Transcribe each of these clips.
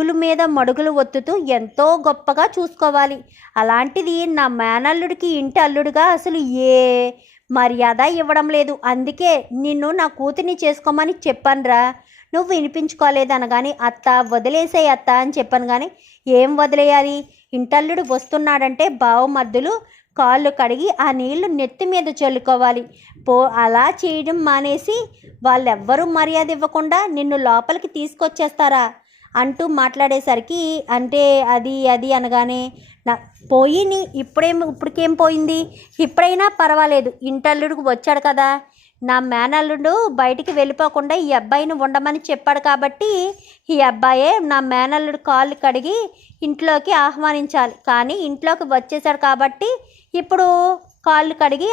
మడుగుల మీద మడుగులు ఒత్తుతూ ఎంతో గొప్పగా చూసుకోవాలి. అలాంటిది నా మేనల్లుడికి ఇంటి అల్లుడుగా అసలు ఏ మర్యాద ఇవ్వడం లేదు. అందుకే నిన్ను నా కూతుర్ని చేసుకోమని చెప్పానురా. నువ్వు వినిపించుకోలేదు అనగాని అత్త వదిలేసే అత్త అని చెప్పాను కానీ ఏం వదిలేయాలి? ఇంటల్లుడు వస్తున్నాడంటే బావమర్దులు కాళ్ళు కడిగి ఆ నీళ్ళు నెత్తి మీద చల్లుకోవాలి. పో అలా చేయడం మానేసి వాళ్ళెవ్వరూ మర్యాద ఇవ్వకుండా నిన్ను లోపలికి తీసుకొచ్చేస్తారా? అంటూ మాట్లాడేసరికి అంటే అది అది అనగానే నా పోయి ఇప్పుడేం ఇప్పటికేం పోయింది? ఇప్పుడైనా పర్వాలేదు ఇంటల్లుడికి వచ్చాడు కదా. నా మేనల్లుడు బయటికి వెళ్ళిపోకుండా ఈ అబ్బాయిని ఉండమని చెప్పాడు కాబట్టి ఈ అబ్బాయే నా మేనల్లుడు కాళ్ళు కడిగి ఇంట్లోకి ఆహ్వానించాలి. కానీ ఇంట్లోకి వచ్చేసాడు కాబట్టి ఇప్పుడు కాళ్ళు కడిగి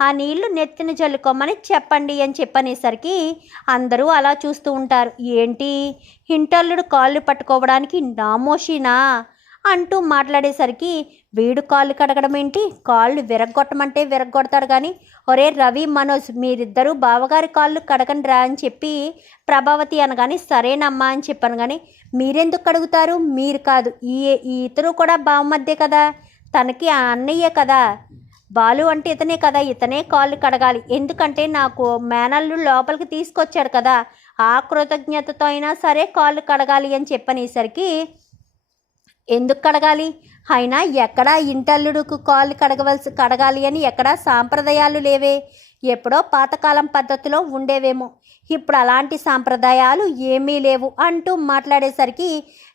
ఆ- నీళ్ళు నెత్తిన చల్లుకోమని చెప్పండి అని చెప్పనేసరికి అందరూ అలా చూస్తూ ఉంటారు. ఏంటి? ఇంటల్లుడు కాళ్ళు పట్టుకోవడానికి నామోషినా అంటూ మాట్లాడేసరికి వీడు కాళ్ళు కడగడం ఏంటి? కాళ్ళు విరగ్గొట్టమంటే విరగ్గొడతాడు కానీ ఒరే రవి మనోజ్ మీరిద్దరూ బావగారి కాళ్ళు కడగండి రా అని చెప్పి ప్రభావతి అనగాని సరేనమ్మా అని చెప్పాను కానీ మీరెందుకు కడుగుతారు? మీరు కాదు ఈ ఈ ఇతరు కూడా బావమధ్య కదా? తనకి అన్నయ్యే కదా? బాలు అంటే ఇతనే కదా ఇతనే కాళ్ళు కడగాలి. ఎందుకంటే నాకు మేనల్లు లోపలికి తీసుకొచ్చాడు కదా ఆ కృతజ్ఞతతో అయినా సరే కాళ్ళు కడగాలి అని చెప్పనేసరికి ఎందుకు కడగాలి? అయినా ఎక్కడా ఇంటల్లుడుకు కాళ్ళు కడగవలసి కడగాలి అని ఎక్కడా సాంప్రదాయాలు లేవే. ఎప్పుడో పాతకాలం పద్ధతిలో ఉండేవేమో. ఇప్పుడు అలాంటి సాంప్రదాయాలు ఏమీ లేవు అంటూ మాట్లాడేసరికి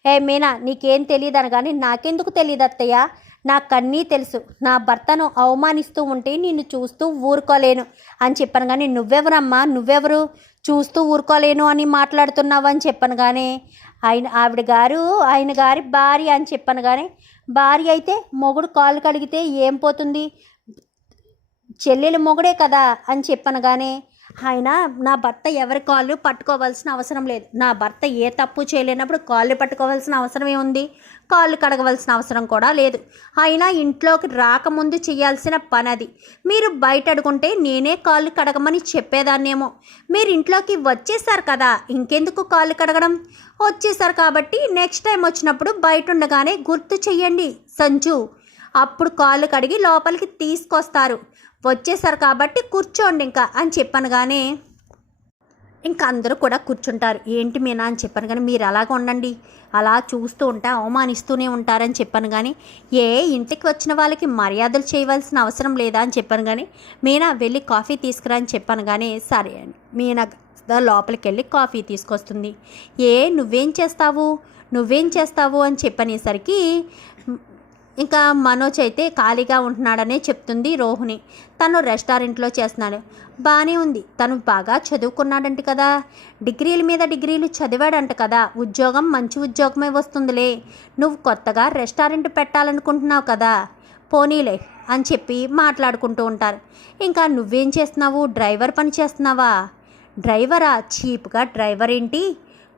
ఏ మీనా నీకేం తెలియదు అనగానే నాకెందుకు తెలియదు అత్తయ్య నాకన్నీ తెలుసు. నా భర్తను అవమానిస్తూ ఉంటే నిన్ను చూస్తూ ఊరుకోలేను. అని చెప్పాను కానీ నువ్వెవరమ్మా? నువ్వెవరు? చూస్తూ ఊరుకోలేను అని మాట్లాడుతున్నావు అని చెప్పాను కానీ ఆయన ఆవిడ గారు ఆయన గారి భార్య అని చెప్పాను కానీ భార్య అయితే మొగుడు కాలు కడిగితే ఏం పోతుంది? చెల్లెలు మొగుడే కదా అని చెప్పాను కానీ ఆయన నా భర్త ఎవరి కాళ్ళు పట్టుకోవాల్సిన అవసరం లేదు. నా భర్త ఏ తప్పు చేయలేనప్పుడు కాళ్ళు పట్టుకోవాల్సిన అవసరం ఏముంది? కాళ్ళు కడగవలసిన అవసరం కూడా లేదు. అయినా ఇంట్లోకి రాకముందు చేయాల్సిన పని అది మీరు బయట అడుగుంటే నేనే కాళ్ళు కడగమని చెప్పేదాన్నేమో. మీరు ఇంట్లోకి వచ్చేసారు కదా ఇంకెందుకు కాళ్ళు కడగడం? వచ్చేసారు కాబట్టి నెక్స్ట్ టైం వచ్చినప్పుడు బయట ఉండగానే గుర్తు చెయ్యండి సంజు. అప్పుడు కాళ్ళు కడిగి లోపలికి తీసుకొస్తారు. వచ్చేసారు కాబట్టి కూర్చోండి ఇంకా అని చెప్పాను కానీ ఇంకా అందరూ కూడా కూర్చుంటారు. ఏంటి మీనా అని చెప్పాను కానీ మీరు అలాగ ఉండండి. అలా చూస్తూ ఉంటే అవమానిస్తూనే ఉంటారని చెప్పాను కానీ ఏ ఇంటికి వచ్చిన వాళ్ళకి మర్యాదలు చేయవలసిన అవసరం లేదా అని చెప్పాను కానీ మీనా వెళ్ళి కాఫీ తీసుకురా అని చెప్పాను కానీ సరే అని మీనా లోపలికి వెళ్ళి కాఫీ తీసుకొస్తుంది. ఏ నువ్వేం చేస్తావు? నువ్వేం చేస్తావు? అని చెప్పనేసరికి ఇంకా మనోజ్ అయితే ఖాళీగా ఉంటున్నాడనే చెప్తుంది రోహిణి. తను రెస్టారెంట్లో చేస్తున్నాడు. బాగానే ఉంది. తను బాగా చదువుకున్నాడంట కదా. డిగ్రీల మీద డిగ్రీలు చదివాడంట కదా. ఉద్యోగం మంచి ఉద్యోగమే వస్తుందిలే. నువ్వు కొత్తగా రెస్టారెంట్ పెట్టాలనుకుంటున్నావు కదా. పోనీలే అని చెప్పి మాట్లాడుకుంటూ ఉంటారు. ఇంకా నువ్వేం చేస్తున్నావు? డ్రైవర్ పని చేస్తున్నావా? డ్రైవరా? చీప్గా డ్రైవర్ ఏంటి?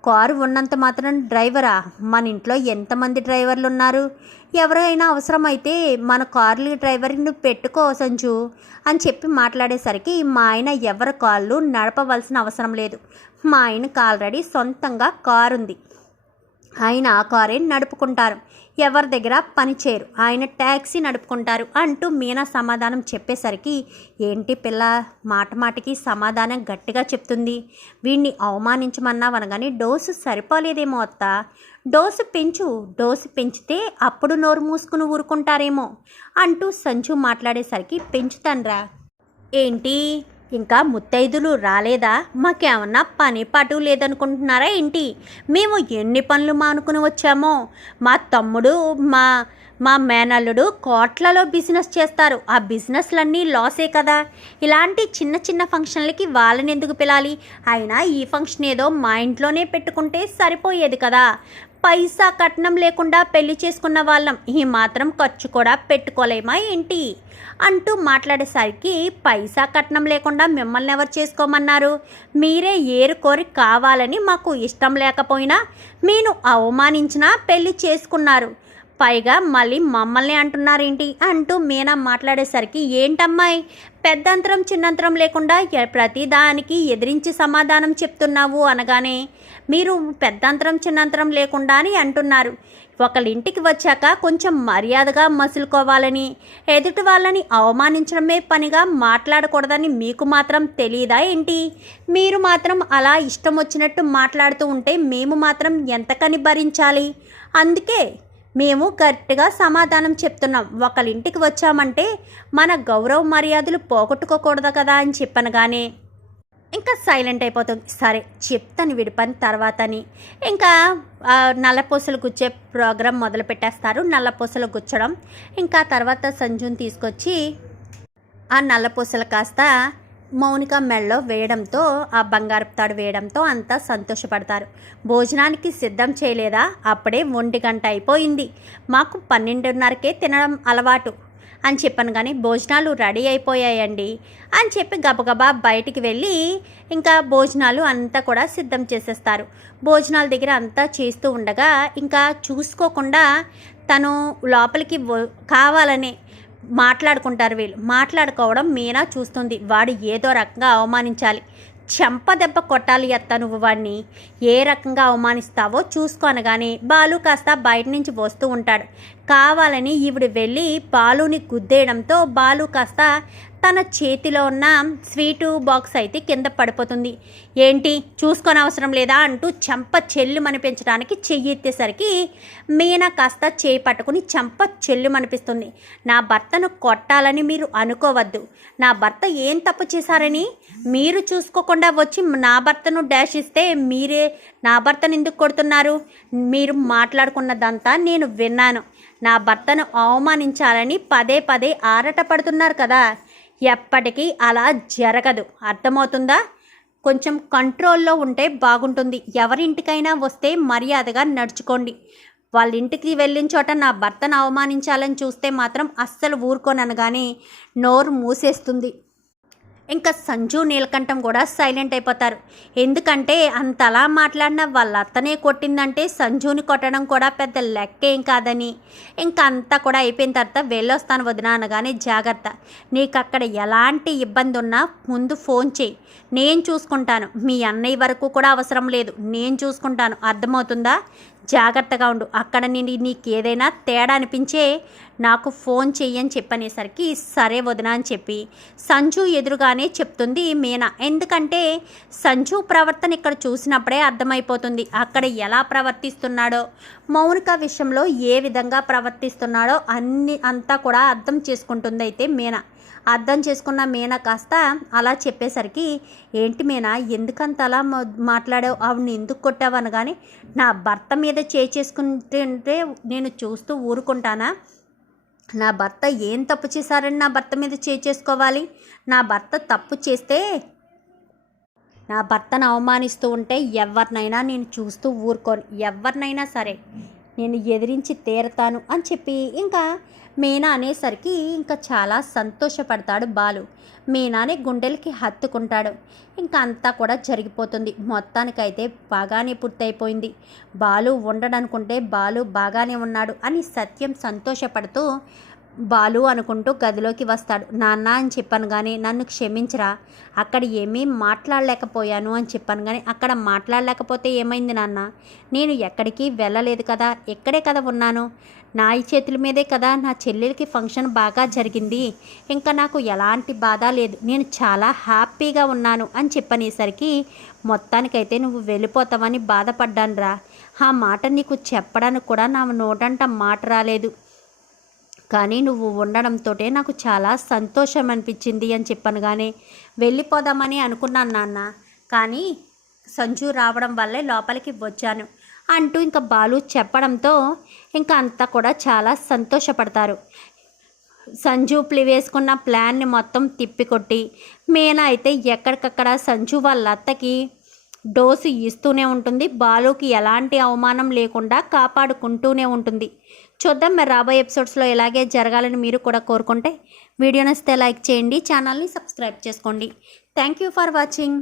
కారు ఉన్నంత మాత్రం డ్రైవరా? మన ఇంట్లో ఎంతమంది డ్రైవర్లు ఉన్నారు ఎవరైనా అవసరమైతే మన కార్లు డ్రైవర్ని పెట్టుకో అని చెప్పి మాట్లాడేసరికి మా ఆయన ఎవరి కాళ్ళు నడపవలసిన అవసరం లేదు. మా ఆయనకు ఆల్రెడీ సొంతంగా కారు ఉంది ఆయన ఆ కారే నడుపుకుంటారు. ఎవరి దగ్గర పని చేయరు. ఆయన ట్యాక్సీ నడుపుకుంటారు అంటూ మీనా సమాధానం చెప్పేసరికి ఏంటి పిల్ల మాట మాటికి సమాధానం గట్టిగా చెప్తుంది. వీడిని అవమానించమన్నా అనగానే డోసు సరిపోలేదేమో అత్త. డోసు పెంచు డోసు పెంచితే అప్పుడు నోరు మూసుకుని ఊరుకుంటారేమో అంటూ సంచు మాట్లాడేసరికి పెంచుతాన్రా. ఏంటి? ఇంకా ముత్తైదులు రాలేదా? మాకేమన్నా పని పాటు లేదనుకుంటున్నారా ఏంటి? మేము ఎన్ని పనులు మానుకుని వచ్చామో? మా తమ్ముడు మా మా మేనల్లుడు కోట్లలో బిజినెస్ చేస్తారు. ఆ బిజినెస్లన్నీ లాసే కదా. ఇలాంటి చిన్న చిన్న ఫంక్షన్లకి వాళ్ళని ఎందుకు పిలాలి? అయినా ఈ ఫంక్షన్ ఏదో మా ఇంట్లోనే పెట్టుకుంటే సరిపోయేది కదా. పైసా కట్నం లేకుండా పెళ్ళి చేసుకున్న వాళ్ళం. ఈ మాత్రం ఖర్చు కూడా పెట్టుకోలేమా ఏంటి? అంటూ మాట్లాడేసరికి పైసా కట్నం లేకుండా మిమ్మల్ని ఎవరు చేసుకోమన్నారు? మీరే ఏరుకోరి కావాలని మాకు ఇష్టం లేకపోయినా మీను అవమానించినా పెళ్ళి చేసుకున్నారు. పైగా మళ్ళీ మమ్మల్ని అంటున్నారేంటి? అంటూ మీనా మాట్లాడేసరికి ఏంటమ్మాయి? పెద్దంతరం చిన్నంతరం లేకుండా ప్రతిదానికి ఎదిరించి సమాధానం చెప్తున్నావు అనగానే మీరు పెద్దంతరం చిన్నంతరం లేకుండా అని అంటున్నారు. ఒకళ్ళింటికి వచ్చాక కొంచెం మర్యాదగా మసులుకోవాలని ఎదుటి వాళ్ళని అవమానించడమే పనిగా మాట్లాడకూడదని మీకు మాత్రం తెలియదా ఏంటి? మీరు మాత్రం అలా ఇష్టం వచ్చినట్టు మాట్లాడుతూ ఉంటే మేము మాత్రం ఎంతకని భరించాలి? అందుకే మేము గట్టిగా సమాధానం చెప్తున్నాం. ఒకళ్ళ ఇంటికి వచ్చామంటే మన గౌరవ మర్యాదలు పోగొట్టుకోకూడదు కదా అని చెప్పనగానే ఇంకా సైలెంట్ అయిపోతుంది. సరే చెప్తాను వీడి పని తర్వాతని. ఇంకా నల్లపూసలు గుచ్చే ప్రోగ్రాం మొదలు పెట్టేస్తారు. నల్లపూసలు గుచ్చడం. ఇంకా తర్వాత సంజుని తీసుకొచ్చి ఆ నల్లపూసలు కాస్త మౌనిక మెళ్ళలో వేయడంతో ఆ బంగారపు తాడు వేయడంతో అంతా సంతోషపడతారు. భోజనానికి సిద్ధం చేయలేదా? అప్పుడే ఒంటి గంట అయిపోయింది. మాకు పన్నెండున్నరకే తినడం అలవాటు. అని చెప్పాను కానీ భోజనాలు రెడీ అయిపోయాయండి. అని చెప్పి గబగబా బయటికి వెళ్ళి ఇంకా భోజనాలు అంతా కూడా సిద్ధం చేసేస్తారు. భోజనాల దగ్గర అంతా చేస్తూ ఉండగా ఇంకా చూసుకోకుండా తను లోపలికి కావాలనే మాట్లాడుకుంటారు వీళ్ళు. మాట్లాడుకోవడం మీనా చూస్తుంది. వాడు ఏదో రకంగా అవమానించాలి. చెంపదెబ్బ కొట్టాలి అత్త నువ్వు వాడిని ఏ రకంగా అవమానిస్తావో చూసుకో అనగానే బాలు కాస్త బయట నుంచి వస్తూ ఉంటాడు. కావాలని ఈవిడ వెళ్ళి బాలుని గుద్దేయడంతో బాలు కాస్త తన చేతిలో ఉన్న స్వీటు బాక్స్ అయితే కింద పడిపోతుంది. ఏంటి? చూసుకొని అవసరం లేదా? అంటూ చెంప చెల్లు మనిపించడానికి చెయ్యి ఎత్తేసరికి మీనా కాస్త చేయి పట్టుకుని చెంప చెల్లు మనిపిస్తుంది నా భర్తను కొట్టాలని మీరు అనుకోవద్దు. నా భర్త ఏం తప్పు చేశారని? మీరు చూసుకోకుండా వచ్చి నా భర్తను డాష్ ఇస్తే మీరే నా భర్తను ఎందుకు కొడుతున్నారు? మీరు మాట్లాడుకున్నదంతా నేను విన్నాను. నా భర్తను అవమానించాలని పదే పదే ఆరట పడుతున్నారు కదా. ఎప్పటికీ అలా జరగదు. అర్థమవుతుందా? కొంచెం కంట్రోల్లో ఉంటే బాగుంటుంది. ఎవరింటికైనా వస్తే మర్యాదగా నడుచుకోండి. వాళ్ళ ఇంటికి వెళ్ళిన చోట నా భర్తను అవమానించాలని చూస్తే మాత్రం అస్సలు ఊరుకోనను కానీ నోరు మూసేస్తుంది. ఇంకా సంజు నీలకంఠం కూడా సైలెంట్ అయిపోతారు. ఎందుకంటే అంతలా మాట్లాడిన వాళ్ళ అత్తనే కొట్టిందంటే సంజుని కొట్టడం కూడా పెద్ద లెక్కేం కాదని. ఇంకా అంతా కూడా అయిపోయిన తర్వాత వెళ్ళొస్తాను వదినా అనగానే జాగ్రత్త. నీకు అక్కడ ఎలాంటి ఇబ్బంది ఉన్నా ముందు ఫోన్ చేయి. నేను చూసుకుంటాను. మీ అన్నయ్య వరకు కూడా అవసరం లేదు. నేను చూసుకుంటాను. అర్థమవుతుందా? జాగ్రత్తగా ఉండు. అక్కడ నేను నీకు ఏదైనా తేడా అనిపించే నాకు ఫోన్ చెయ్యని చెప్పనేసరికి సరే వదినా అని చెప్పి సంజు ఎదురుగానే చెప్తుంది మీనా. ఎందుకంటే సంజు ప్రవర్తన ఇక్కడ చూసినప్పుడే అర్థమైపోతుంది. అక్కడ ఎలా ప్రవర్తిస్తున్నాడో మౌనిక విషయంలో ఏ విధంగా ప్రవర్తిస్తున్నాడో అన్ని అంతా కూడా అర్థం చేసుకుంటుంది అయితే మీనా. అర్థం చేసుకున్న మీనా కాస్త అలా చెప్పేసరికి ఏంటి మీనా ఎందుకంత అలా మాట్లాడావు? ఆవిడని ఎందుకు కొట్టావు అనగానే నా భర్త మీద చేసుకుంటుంటే నేను చూస్తూ ఊరుకుంటానా? నా భర్త ఏం తప్పు చేశారని నా భర్త మీద చేసుకోవాలి? నా భర్త తప్పు చేస్తే నా భర్తను అవమానిస్తూ ఉంటే ఎవరినైనా నేను చూస్తూ ఊరుకోను. ఎవరినైనా సరే. నేను ఎదిరించి తీరతాను అని చెప్పి ఇంకా మీనా అనేసరికి ఇంకా చాలా సంతోషపడతాడు బాలు. మీనాని గుండెలకి హత్తుకుంటాడు. ఇంకా అంతా కూడా జరిగిపోతుంది. మొత్తానికైతే బాగానే పూర్తయిపోయింది. బాలు ఉండడనుకుంటే బాలు బాగానే ఉన్నాడు అని సత్యం సంతోషపడుతూ బాలు అనుకుంటూ గదిలోకి వస్తాడు. నాన్న అని చెప్పాను కానీ నన్ను క్షమించరా. అక్కడ ఏమీ మాట్లాడలేకపోయాను అని చెప్పాను కానీ అక్కడ మాట్లాడలేకపోతే ఏమైంది నాన్న? నేను ఎక్కడికి వెళ్ళలేదు కదా. ఇక్కడే కదా ఉన్నాను. నా ఈ చేతుల మీదే కదా నా చెల్లెలకి ఫంక్షన్ బాగా జరిగింది. ఇంకా నాకు ఎలాంటి బాధ లేదు. నేను చాలా హ్యాపీగా ఉన్నాను అని చెప్పనేసరికి మొత్తానికైతే నువ్వు వెళ్ళిపోతావని బాధపడ్డాను రా ఆ మాట నీకు చెప్పడానికి కూడా నా నోటంట మాట రాలేదు. కానీ నువ్వు ఉండడంతోటే నాకు చాలా సంతోషం అనిపించింది అని చెప్పాను కానీ వెళ్ళిపోదామని అనుకున్నాను నాన్న. కానీ సంజు రావడం వల్లే లోపలికి వచ్చాను. అంటూ ఇంకా బాలు చెప్పడంతో ఇంకా అంతా కూడా చాలా సంతోషపడతారు. సంజు ప్లి వేసుకున్న ప్లాన్ని మొత్తం తిప్పికొట్టి మీనా అయితే ఎక్కడికక్కడ సంజు వాళ్ళ అత్తకి డోసు ఇస్తూనే ఉంటుంది. బాలుకి ఎలాంటి అవమానం లేకుండా కాపాడుకుంటూనే ఉంటుంది. చూద్దాం. మరి రాబోయే ఎపిసోడ్స్లో ఇలాగే జరగాలని మీరు కూడా కోరుకుంటే వీడియో నచ్చితే లైక్ చేయండి ఛానల్ని సబ్స్క్రైబ్ చేసుకోండి. Thank you for watching